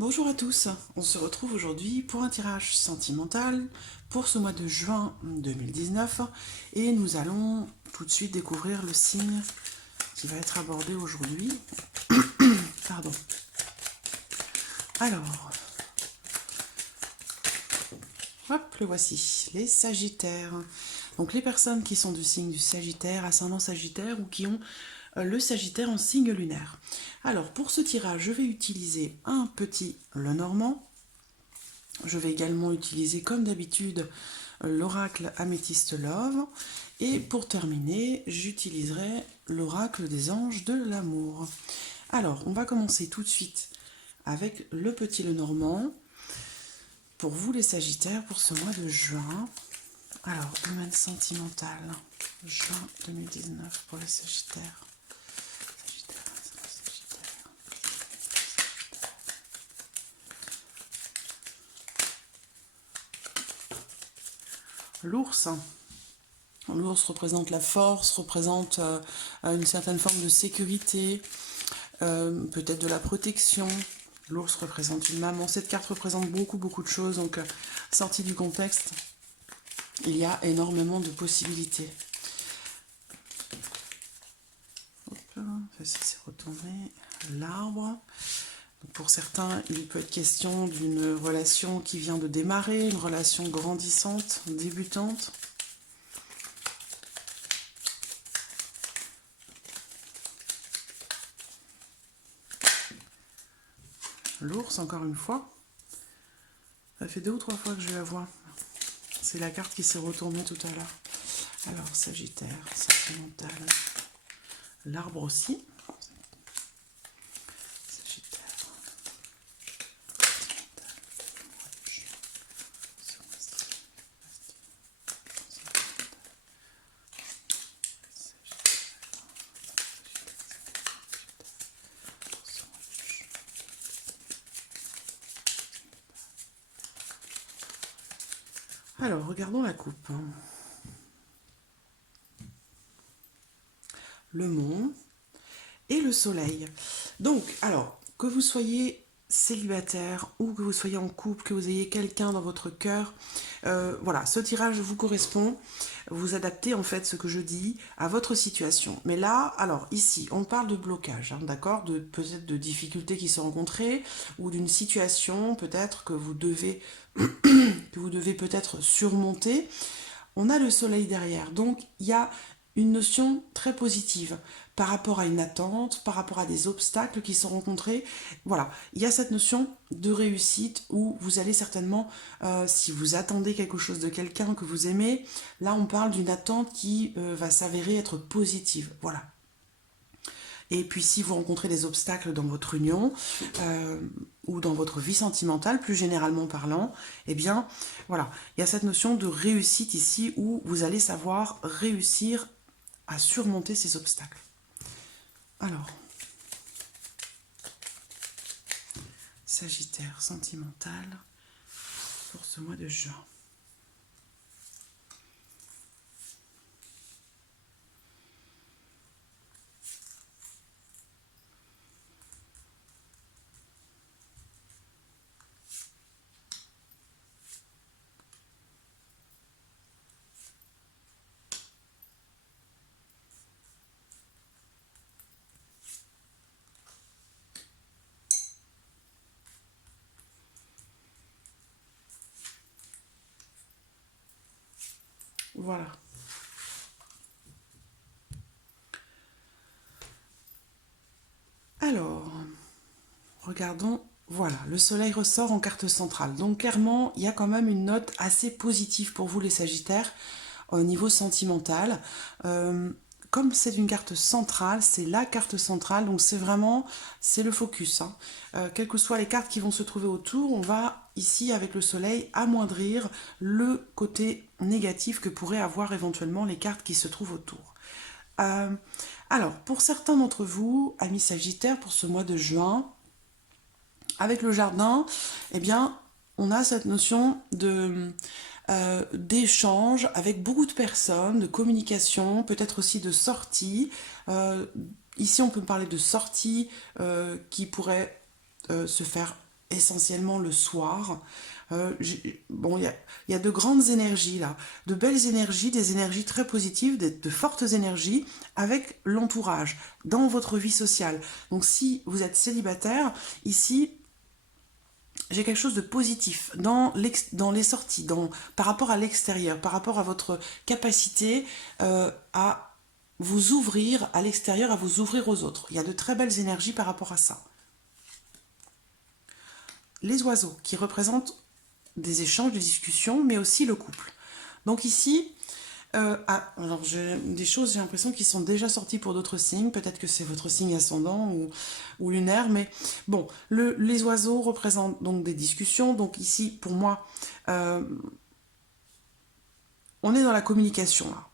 Bonjour à tous, on se retrouve aujourd'hui pour un tirage sentimental pour ce mois de juin 2019 et nous allons tout de suite découvrir le signe qui va être abordé aujourd'hui. Pardon. Alors, hop, le voici, les Sagittaires. Donc les personnes qui sont du signe du Sagittaire, ascendant Sagittaire ou qui ont le Sagittaire en signe lunaire. Alors pour ce tirage, je vais utiliser un petit Lenormand. Je vais également utiliser comme d'habitude l'oracle Améthyste Love. Et pour terminer, j'utiliserai l'oracle des anges de l'amour. Alors, on va commencer tout de suite avec le petit Lenormand. Pour vous les Sagittaires, pour ce mois de juin. Alors, domaine sentimental, juin 2019 pour les Sagittaires. L'ours. L'ours représente la force, représente une certaine forme de sécurité, peut-être de la protection. L'ours représente une maman. Cette carte représente beaucoup de choses, donc sortie du contexte, il y a énormément de possibilités. Hop, ça s'est retourné. L'arbre. Pour certains, il peut être question d'une relation qui vient de démarrer, une relation grandissante, débutante. L'ours, encore une fois. Ça fait 2 ou 3 fois que je la vois. C'est la carte qui s'est retournée tout à l'heure. Alors, Sagittaire, sentimental. L'arbre aussi. Sagittaire. Alors, regardons la coupe. Le monde et le soleil. Donc, alors, que vous soyez célibataire ou que vous soyez en couple, que vous ayez quelqu'un dans votre cœur, voilà, ce tirage vous correspond. Vous adaptez en fait ce que je dis à votre situation. Mais là, alors ici, on parle de blocage, hein, d'accord, de peut-être de difficultés qui sont rencontrées ou d'une situation peut-être que vous devez peut-être surmonter. On a le soleil derrière, donc il y a une notion très positive par rapport à une attente, par rapport à des obstacles qui sont rencontrés. Voilà, il y a cette notion de réussite où vous allez certainement, si vous attendez quelque chose de quelqu'un que vous aimez, là on parle d'une attente qui va s'avérer être positive. Voilà. Et puis si vous rencontrez des obstacles dans votre union ou dans votre vie sentimentale, plus généralement parlant, eh bien voilà, il y a cette notion de réussite ici où vous allez savoir réussir à surmonter ces obstacles. Alors, Sagittaire sentimental pour ce mois de juin. Voilà. Alors, regardons. Voilà, le soleil ressort en carte centrale. Donc clairement, il y a quand même une note assez positive pour vous les Sagittaires au niveau sentimental. Comme c'est une carte centrale, c'est la carte centrale, donc c'est vraiment, c'est le focus. Hein. Quelles que soient les cartes qui vont se trouver autour, on va ici avec le soleil amoindrir le côté négatif que pourraient avoir éventuellement les cartes qui se trouvent autour. Alors, pour certains d'entre vous, amis Sagittaires, pour ce mois de juin, avec le jardin, eh bien, on a cette notion de d'échange avec beaucoup de personnes, de communication, peut-être aussi de sortie. Ici, on peut parler de sortie qui pourrait se faire essentiellement le soir. Bon, il y a de grandes énergies là, de belles énergies, des énergies très positives, de fortes énergies avec l'entourage, dans votre vie sociale. Donc si vous êtes célibataire, ici, j'ai quelque chose de positif dans les sorties, par rapport à l'extérieur, par rapport à votre capacité à vous ouvrir à l'extérieur, à vous ouvrir aux autres. Il y a de très belles énergies par rapport à ça. Les oiseaux qui représentent des échanges, des discussions, mais aussi le couple. Donc ici, alors j'ai des choses, j'ai l'impression qu'ils sont déjà sorties pour d'autres signes. Peut-être que c'est votre signe ascendant ou lunaire, mais bon, les oiseaux représentent donc des discussions. Donc ici, pour moi, on est dans la communication là.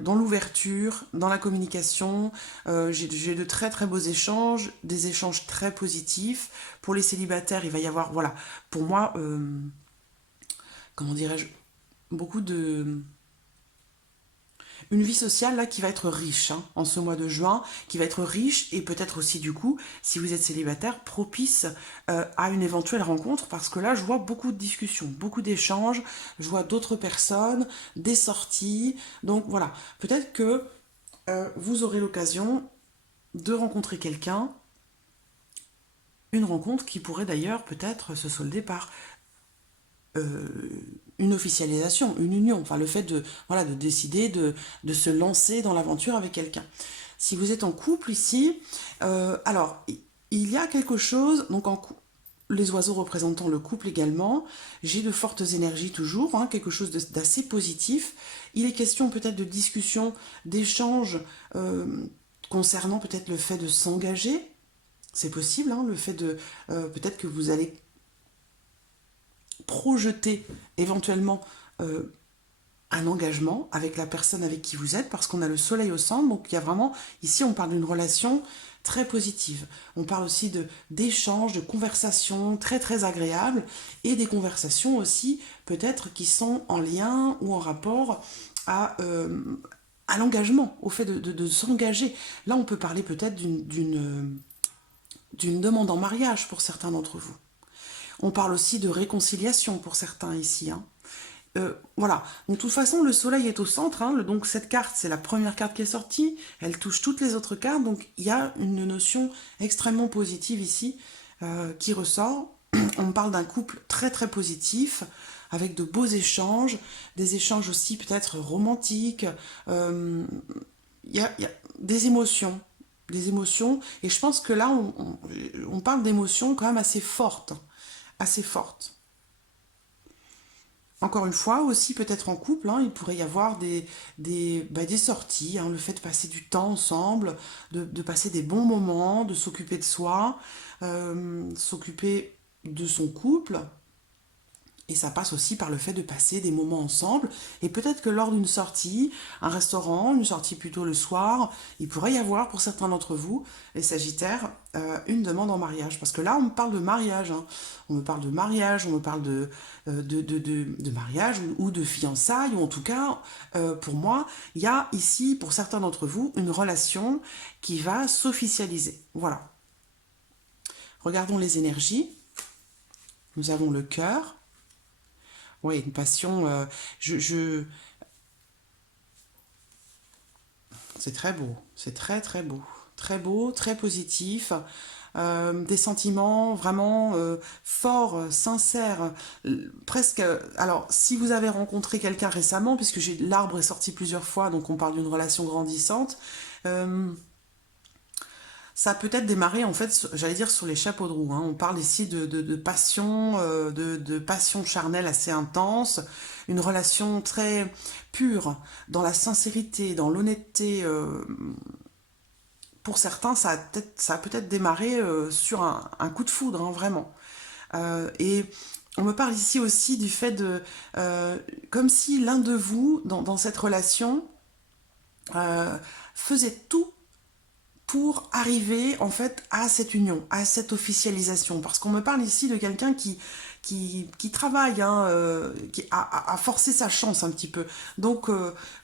Dans l'ouverture, dans la communication, j'ai de très très beaux échanges, des échanges très positifs. Pour les célibataires, il va y avoir, voilà, pour moi, comment dirais-je, beaucoup de... Une vie sociale là qui va être riche hein, en ce mois de juin, qui va être riche et peut-être aussi du coup, si vous êtes célibataire, propice à une éventuelle rencontre parce que là je vois beaucoup de discussions, beaucoup d'échanges, je vois d'autres personnes, des sorties, donc voilà, peut-être que vous aurez l'occasion de rencontrer quelqu'un, une rencontre qui pourrait d'ailleurs peut-être se solder par une officialisation, une union, enfin le fait de, voilà, de décider de se lancer dans l'aventure avec quelqu'un. Si vous êtes en couple ici, alors il y a quelque chose, donc les oiseaux représentant le couple également, j'ai de fortes énergies toujours, hein, quelque chose d'assez positif. Il est question peut-être de discussion, d'échange concernant peut-être le fait de s'engager. C'est possible, hein, le fait de peut-être que vous allez projeter éventuellement un engagement avec la personne avec qui vous êtes, parce qu'on a le soleil au centre, donc il y a vraiment, ici on parle d'une relation très positive. On parle aussi d'échanges, de conversations très très agréables, et des conversations aussi peut-être qui sont en lien ou en rapport à l'engagement, au fait de s'engager. Là on peut parler peut-être d'une demande en mariage pour certains d'entre vous. On parle aussi de réconciliation pour certains ici. Hein. Voilà. Donc, de toute façon, le soleil est au centre. Hein. Donc, cette carte, c'est la première carte qui est sortie. Elle touche toutes les autres cartes. Donc, il y a une notion extrêmement positive ici qui ressort. On parle d'un couple très, très positif avec de beaux échanges. Des échanges aussi peut-être romantiques. Il y a des émotions. Des émotions. Et je pense que là, on parle d'émotions quand même assez fortes. Assez fortes. Encore une fois, aussi peut-être en couple, hein, il pourrait y avoir des sorties, hein, le fait de passer du temps ensemble, de passer des bons moments, de s'occuper de soi, s'occuper de son couple. Et ça passe aussi par le fait de passer des moments ensemble. Et peut-être que lors d'une sortie, un restaurant, une sortie plutôt le soir, il pourrait y avoir pour certains d'entre vous, les Sagittaires, une demande en mariage. Parce que là, on me parle de mariage. Hein. On me parle de mariage, on me parle de mariage ou de fiançailles. Ou en tout cas, pour moi, il y a ici, pour certains d'entre vous, une relation qui va s'officialiser. Voilà. Regardons les énergies. Nous avons le cœur. Oui, une passion. C'est très beau. C'est très très beau. Très beau, très positif. Des sentiments vraiment forts, sincères. Presque. Alors, si vous avez rencontré quelqu'un récemment, puisque l'arbre est sorti plusieurs fois, donc on parle d'une relation grandissante. Ça a peut-être démarré, en fait, j'allais dire sur les chapeaux de roue. Hein. On parle ici de passion, de passion charnelle assez intense, une relation très pure, dans la sincérité, dans l'honnêteté. Pour certains, ça a peut-être démarré sur un coup de foudre, hein, vraiment. Et on me parle ici aussi du fait de... comme si l'un de vous, dans cette relation, faisait tout pour arriver en fait à cette union, à cette officialisation. Parce qu'on me parle ici de quelqu'un qui travaille, hein, qui a forcé sa chance un petit peu. Donc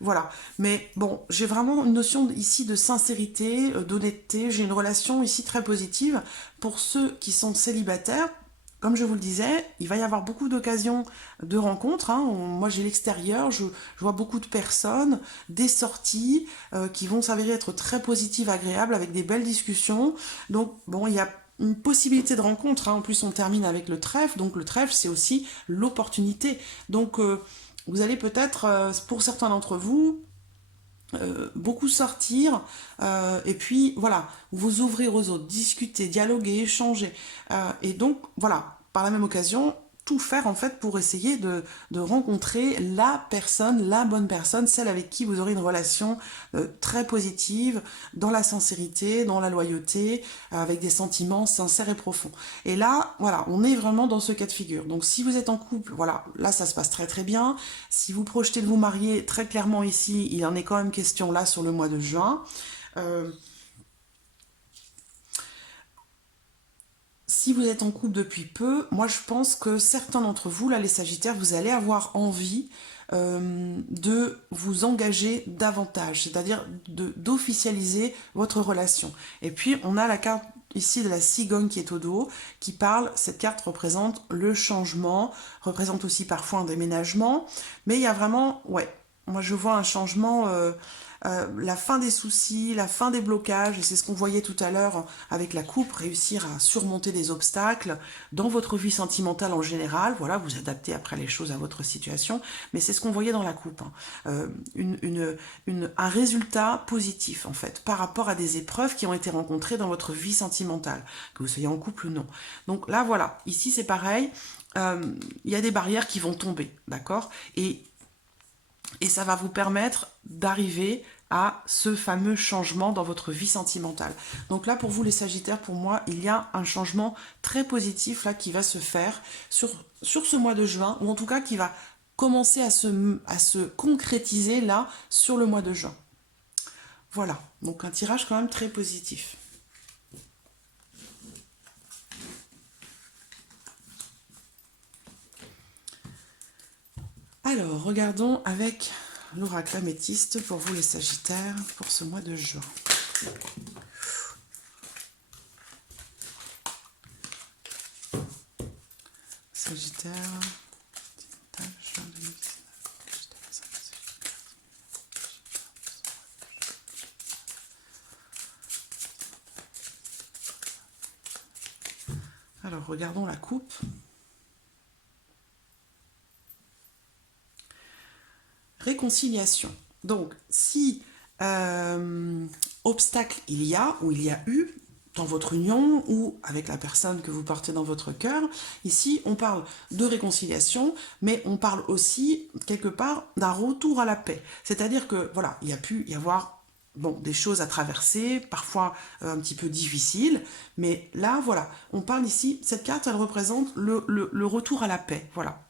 voilà. Mais bon, j'ai vraiment une notion ici de sincérité, d'honnêteté. J'ai une relation ici très positive. Pour ceux qui sont célibataires, comme je vous le disais, il va y avoir beaucoup d'occasions de rencontres, hein. Moi, j'ai l'extérieur, je vois beaucoup de personnes, des sorties qui vont s'avérer être très positives, agréables, avec des belles discussions. Donc, bon, il y a une possibilité de rencontre, hein. En plus, on termine avec le trèfle. Donc, le trèfle, c'est aussi l'opportunité. Donc, vous allez peut-être, pour certains d'entre vous, beaucoup sortir, et puis voilà, vous ouvrir aux autres, discuter, dialoguer, échanger, et donc voilà, par la même occasion, tout faire en fait pour essayer de rencontrer la personne, la bonne personne, celle avec qui vous aurez une relation très positive, dans la sincérité, dans la loyauté, avec des sentiments sincères et profonds. Et là, voilà, on est vraiment dans ce cas de figure. Donc si vous êtes en couple, voilà, là ça se passe très très bien. Si vous projetez de vous marier, très clairement ici, il en est quand même question là sur le mois de juin. Euh, Si vous êtes en couple depuis peu, moi je pense que certains d'entre vous, là les Sagittaires, vous allez avoir envie de vous engager davantage, c'est-à-dire d'officialiser votre relation. Et puis on a la carte ici de la cigogne qui est au dos, qui parle, cette carte représente le changement, représente aussi parfois un déménagement, mais il y a vraiment, ouais, moi je vois un changement, la fin des soucis, la fin des blocages, et c'est ce qu'on voyait tout à l'heure avec la coupe, réussir à surmonter des obstacles dans votre vie sentimentale en général, voilà, vous adaptez après les choses à votre situation, mais c'est ce qu'on voyait dans la coupe, hein. Un résultat positif en fait, par rapport à des épreuves qui ont été rencontrées dans votre vie sentimentale, que vous soyez en couple ou non. Donc là voilà, ici c'est pareil, il y a des barrières qui vont tomber, d'accord, et ça va vous permettre d'arriver à ce fameux changement dans votre vie sentimentale. Donc là, pour vous les Sagittaires, pour moi, il y a un changement très positif là qui va se faire sur ce mois de juin, ou en tout cas qui va commencer à se concrétiser là sur le mois de juin. Voilà, donc un tirage quand même très positif. Alors, regardons avec l'oracle améthyste pour vous les Sagittaires pour ce mois de juin. Sagittaire, juin 2019. Alors, regardons la coupe. Réconciliation. Donc, si obstacle il y a, ou il y a eu, dans votre union ou avec la personne que vous portez dans votre cœur, ici on parle de réconciliation, mais on parle aussi quelque part d'un retour à la paix. C'est-à-dire que voilà, il y a pu y avoir bon, des choses à traverser, parfois un petit peu difficiles, mais là voilà, on parle ici, cette carte elle représente le retour à la paix, voilà.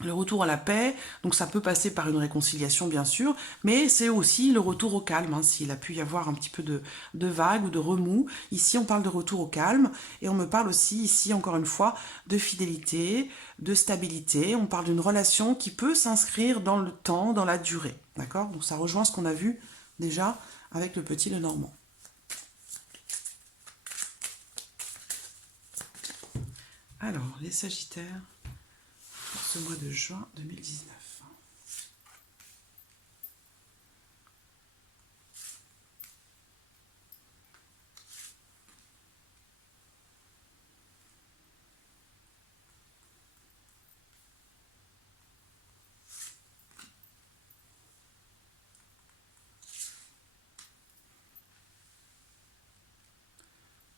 Le retour à la paix, donc ça peut passer par une réconciliation bien sûr, mais c'est aussi le retour au calme, hein, s'il a pu y avoir un petit peu de vagues ou de remous. Ici on parle de retour au calme, et on me parle aussi ici encore une fois de fidélité, de stabilité, on parle d'une relation qui peut s'inscrire dans le temps, dans la durée, d'accord? Donc ça rejoint ce qu'on a vu déjà avec le petit Lenormand. Alors, les Sagittaires, ce mois de juin 2019.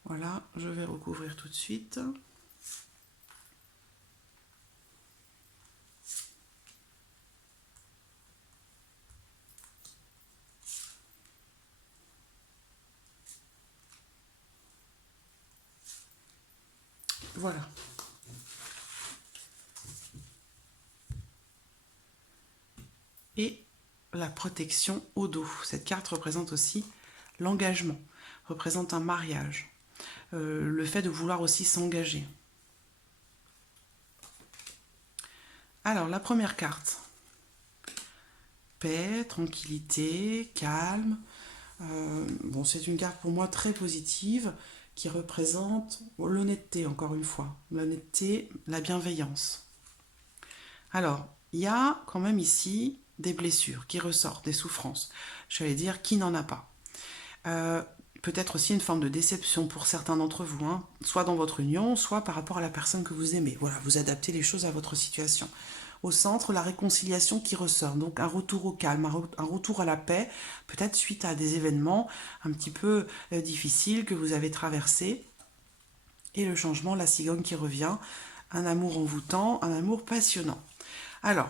Voilà, je vais recouvrir tout de suite. Voilà. Et la protection au dos. Cette carte représente aussi l'engagement, représente un mariage, le fait de vouloir aussi s'engager. Alors, la première carte. Paix, tranquillité, calme. Bon, c'est une carte pour moi très positive qui représente l'honnêteté, encore une fois. L'honnêteté, la bienveillance. Alors, il y a quand même ici des blessures qui ressortent, des souffrances. J'allais dire, qui n'en a pas. Peut-être aussi une forme de déception pour certains d'entre vous, hein, soit dans votre union, soit par rapport à la personne que vous aimez. Voilà, vous adaptez les choses à votre situation. Au centre, la réconciliation qui ressort, donc un retour au calme, un retour à la paix, peut-être suite à des événements un petit peu difficiles que vous avez traversés. Et le changement, la cigogne qui revient, un amour envoûtant, un amour passionnant. Alors,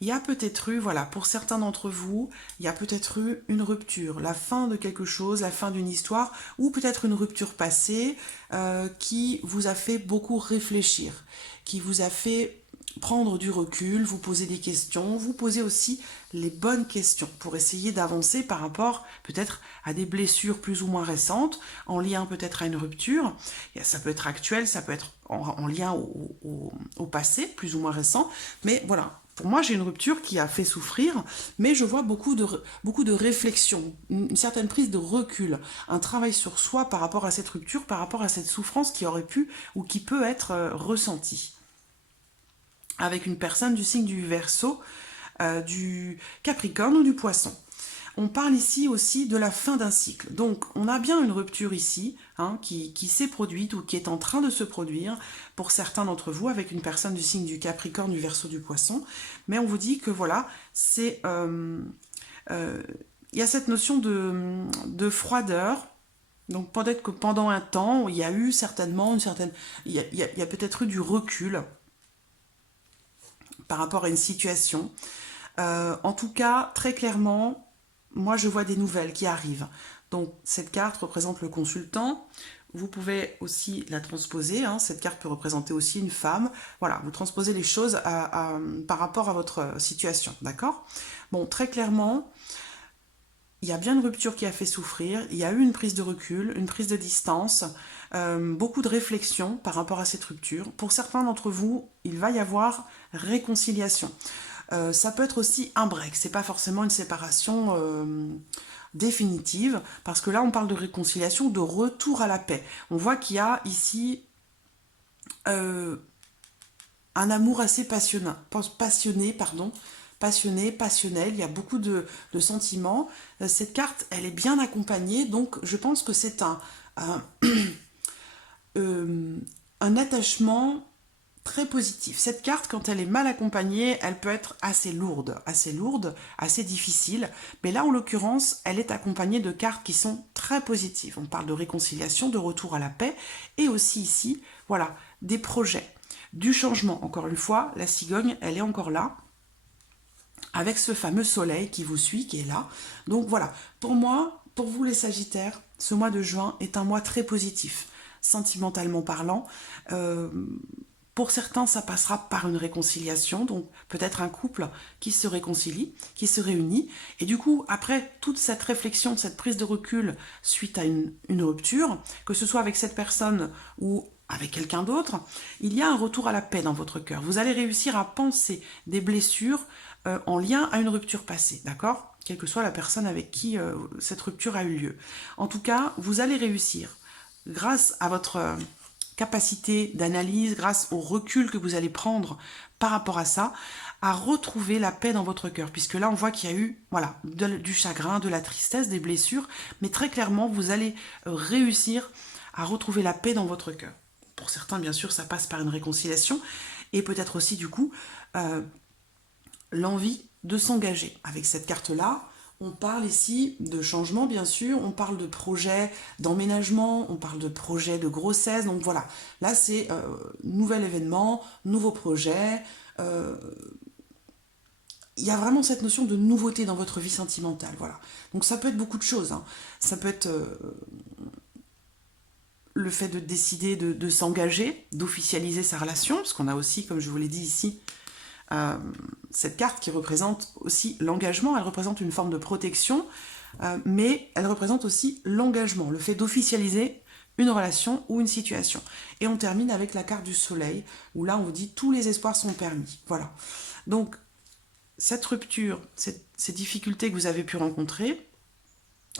il y a peut-être eu, voilà, pour certains d'entre vous, il y a peut-être eu une rupture, la fin de quelque chose, la fin d'une histoire, ou peut-être une rupture passée qui vous a fait beaucoup réfléchir, qui vous a fait prendre du recul, vous poser des questions, vous poser aussi les bonnes questions pour essayer d'avancer par rapport peut-être à des blessures plus ou moins récentes, en lien peut-être à une rupture. Et ça peut être actuel, ça peut être en lien au passé, plus ou moins récent, mais voilà. Pour moi, j'ai une rupture qui a fait souffrir, mais je vois beaucoup de réflexion, une certaine prise de recul, un travail sur soi par rapport à cette rupture, par rapport à cette souffrance qui aurait pu ou qui peut être ressentie. Avec une personne du signe du Verseau, du Capricorne ou du Poisson. On parle ici aussi de la fin d'un cycle. Donc, on a bien une rupture ici, hein, qui s'est produite ou qui est en train de se produire pour certains d'entre vous avec une personne du signe du Capricorne, du Verseau, du Poisson. Mais on vous dit que voilà, c'est il y a cette notion de froideur. Donc, peut-être que pendant un temps, il y a eu certainement une certaine... Il y a peut-être eu du recul par rapport à une situation. En tout cas, très clairement, moi je vois des nouvelles qui arrivent. Donc cette carte représente le consultant. Vous pouvez aussi la transposer. Hein. Cette carte peut représenter aussi une femme. Voilà, vous transposez les choses par rapport à votre situation. D'accord? Bon, très clairement, il y a bien une rupture qui a fait souffrir. Il y a eu une prise de recul, une prise de distance, beaucoup de réflexion par rapport à cette rupture. Pour certains d'entre vous, il va y avoir réconciliation. Ça peut être aussi un break, c'est pas forcément une séparation définitive, parce que là on parle de réconciliation, de retour à la paix. On voit qu'il y a ici un amour assez passionné, passionnel, il y a beaucoup de sentiments. Cette carte, elle est bien accompagnée, donc je pense que c'est un attachement très positif. Cette carte, quand elle est mal accompagnée, elle peut être assez lourde, assez difficile. Mais là, en l'occurrence, elle est accompagnée de cartes qui sont très positives. On parle de réconciliation, de retour à la paix, et aussi ici, voilà, des projets, du changement. Encore une fois, la cigogne, elle est encore là, avec ce fameux soleil qui vous suit, qui est là. Donc voilà, pour moi, pour vous les Sagittaires, ce mois de juin est un mois très positif, sentimentalement parlant. Pour certains, ça passera par une réconciliation, donc peut-être un couple qui se réconcilie, qui se réunit. Et du coup, après toute cette réflexion, cette prise de recul suite à une rupture, que ce soit avec cette personne ou avec quelqu'un d'autre, il y a un retour à la paix dans votre cœur. Vous allez réussir à penser des blessures en lien à une rupture passée, d'accord? Quelle que soit la personne avec qui cette rupture a eu lieu. En tout cas, vous allez réussir, grâce à votre capacité d'analyse, grâce au recul que vous allez prendre par rapport à ça, à retrouver la paix dans votre cœur. Puisque là, on voit qu'il y a eu voilà, du chagrin, de la tristesse, des blessures, mais très clairement, vous allez réussir à retrouver la paix dans votre cœur. Pour certains, bien sûr, ça passe par une réconciliation, et peut-être aussi, du coup, l'envie de s'engager. Avec cette carte-là, on parle ici de changement, bien sûr, on parle de projet d'emménagement, on parle de projet de grossesse, donc voilà. Là, c'est nouvel événement, nouveau projet. Il y a vraiment cette notion de nouveauté dans votre vie sentimentale, voilà. Donc ça peut être beaucoup de choses, hein. Ça peut être le fait de décider de s'engager, d'officialiser sa relation, parce qu'on a aussi, comme je vous l'ai dit ici, cette carte qui représente aussi l'engagement, elle représente une forme de protection, mais elle représente aussi l'engagement, le fait d'officialiser une relation ou une situation. Et on termine avec la carte du soleil, où là on vous dit tous les espoirs sont permis. Voilà. Donc, cette rupture, ces difficultés que vous avez pu rencontrer,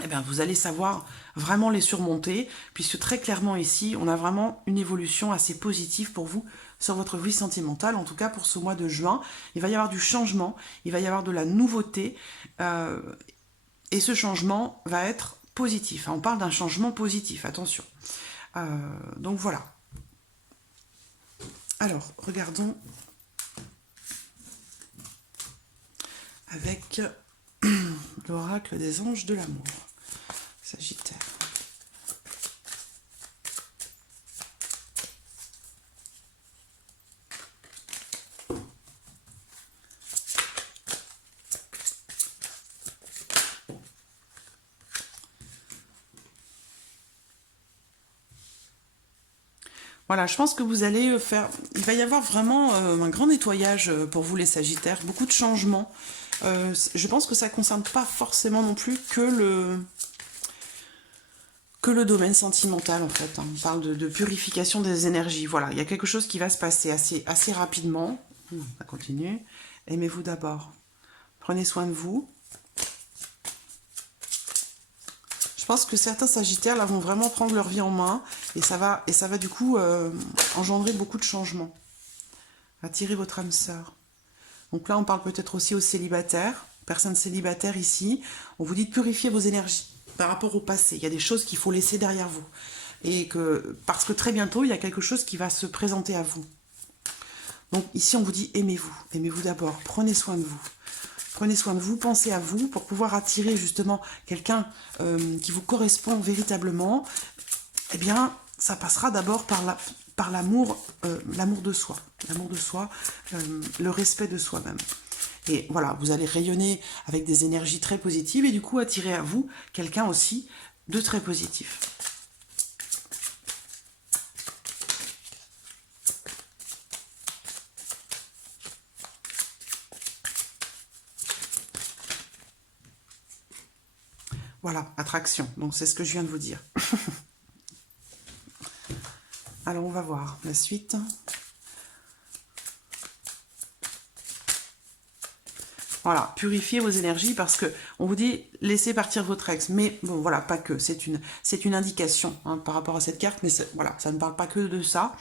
eh bien, vous allez savoir vraiment les surmonter, puisque très clairement ici, on a vraiment une évolution assez positive pour vous sur votre vie sentimentale, en tout cas pour ce mois de juin. Il va y avoir du changement, il va y avoir de la nouveauté, et ce changement va être positif. On parle d'un changement positif, attention. Donc voilà. Alors, regardons avec l'oracle des anges de l'amour. Sagittaire. Voilà, je pense que vous allez faire... Il va y avoir vraiment un grand nettoyage pour vous les Sagittaires, beaucoup de changements. Je pense que ça ne concerne pas forcément non plus que le domaine sentimental en fait. On parle de purification des énergies. Voilà, il y a quelque chose qui va se passer assez rapidement. On va continuer. Aimez-vous d'abord. Prenez soin de vous. Je pense que certains Sagittaires là vont vraiment prendre leur vie en main et ça va du coup engendrer beaucoup de changements. Attirez votre âme sœur. Donc là, on parle peut-être aussi aux célibataires, personnes célibataires ici. On vous dit de purifier vos énergies par rapport au passé. Il y a des choses qu'il faut laisser derrière vous. Parce que très bientôt, il y a quelque chose qui va se présenter à vous. Donc ici, on vous dit aimez-vous. Aimez-vous d'abord. Prenez soin de vous. Prenez soin de vous, pensez à vous pour pouvoir attirer justement quelqu'un qui vous correspond véritablement. Eh bien, ça passera d'abord par l'amour de soi. L'amour de soi, le respect de soi-même. Et voilà, vous allez rayonner avec des énergies très positives et du coup attirer à vous quelqu'un aussi de très positif. Voilà, attraction. Donc c'est ce que je viens de vous dire. Alors on va voir la suite. Voilà, purifiez vos énergies parce que on vous dit laissez partir votre ex. Mais bon, voilà, pas que. C'est une indication hein, par rapport à cette carte, mais voilà, ça ne parle pas que de ça.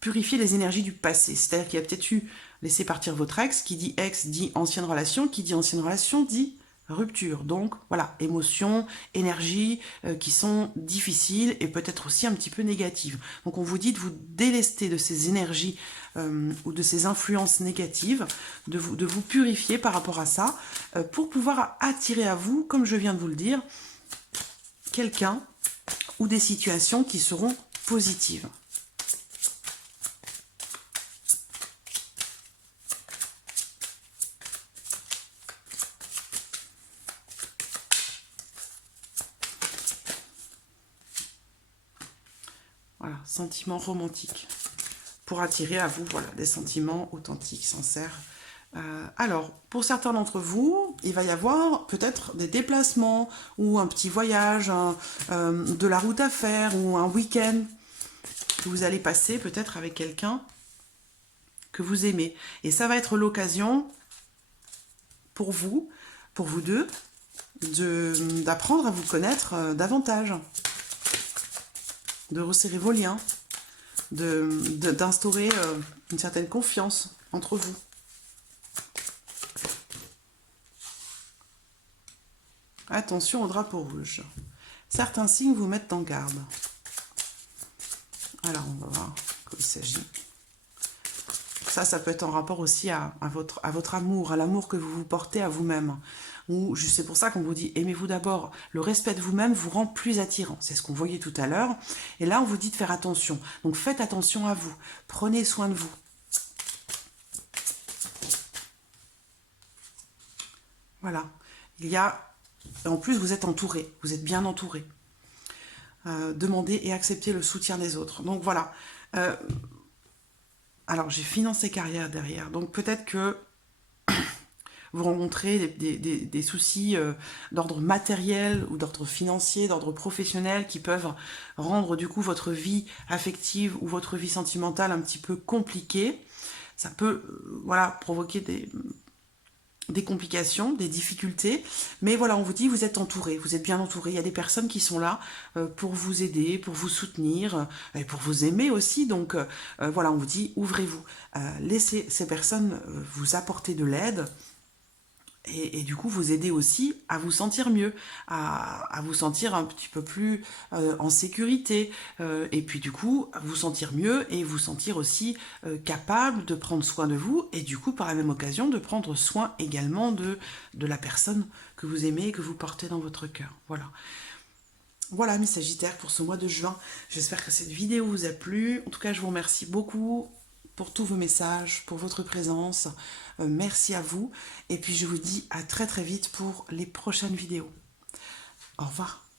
Purifiez les énergies du passé. C'est-à-dire qu'il y a peut-être eu laissez partir votre ex dit ancienne relation, qui dit ancienne relation dit rupture. Donc voilà, émotions, énergies qui sont difficiles et peut-être aussi un petit peu négatives. Donc on vous dit de vous délester de ces énergies ou de ces influences négatives, de vous purifier par rapport à ça, pour pouvoir attirer à vous, comme je viens de vous le dire, quelqu'un ou des situations qui seront positives. Voilà, sentiments romantiques. Pour attirer à vous voilà, des sentiments authentiques, sincères. Alors, pour certains d'entre vous, il va y avoir peut-être des déplacements ou un petit voyage, de la route à faire ou un week-end que vous allez passer peut-être avec quelqu'un que vous aimez. Et ça va être l'occasion pour vous deux, d'apprendre à vous connaître davantage, de resserrer vos liens, d'instaurer une certaine confiance entre vous. Attention au drapeau rouge. Certains signes vous mettent en garde. Alors, on va voir de quoi il s'agit. Ça peut être en rapport aussi à votre amour, à l'amour que vous vous portez à vous-même. Ou c'est pour ça qu'on vous dit, aimez-vous d'abord. Le respect de vous-même vous rend plus attirant. C'est ce qu'on voyait tout à l'heure. Et là, on vous dit de faire attention. Donc, faites attention à vous. Prenez soin de vous. Voilà. En plus, vous êtes entouré. Vous êtes bien entouré. Demandez et acceptez le soutien des autres. Donc, voilà. Alors, j'ai finance et carrière derrière. Donc, peut-être que vous rencontrez des soucis d'ordre matériel ou d'ordre financier, d'ordre professionnel qui peuvent rendre du coup votre vie affective ou votre vie sentimentale un petit peu compliquée. Ça peut voilà, provoquer des complications, des difficultés, mais voilà, on vous dit vous êtes entouré, vous êtes bien entouré. Il y a des personnes qui sont là pour vous aider, pour vous soutenir et pour vous aimer aussi. Donc voilà, on vous dit ouvrez-vous, laissez ces personnes vous apporter de l'aide. Et du coup, vous aider aussi à vous sentir mieux, à vous sentir un petit peu plus en sécurité. Et puis du coup, à vous sentir mieux et vous sentir aussi capable de prendre soin de vous. Et du coup, par la même occasion, de prendre soin également de la personne que vous aimez et que vous portez dans votre cœur. Voilà. Voilà mes Sagittaires pour ce mois de juin. J'espère que cette vidéo vous a plu. En tout cas, je vous remercie beaucoup pour tous vos messages, pour votre présence. Merci à vous. Et puis je vous dis à très très vite pour les prochaines vidéos. Au revoir.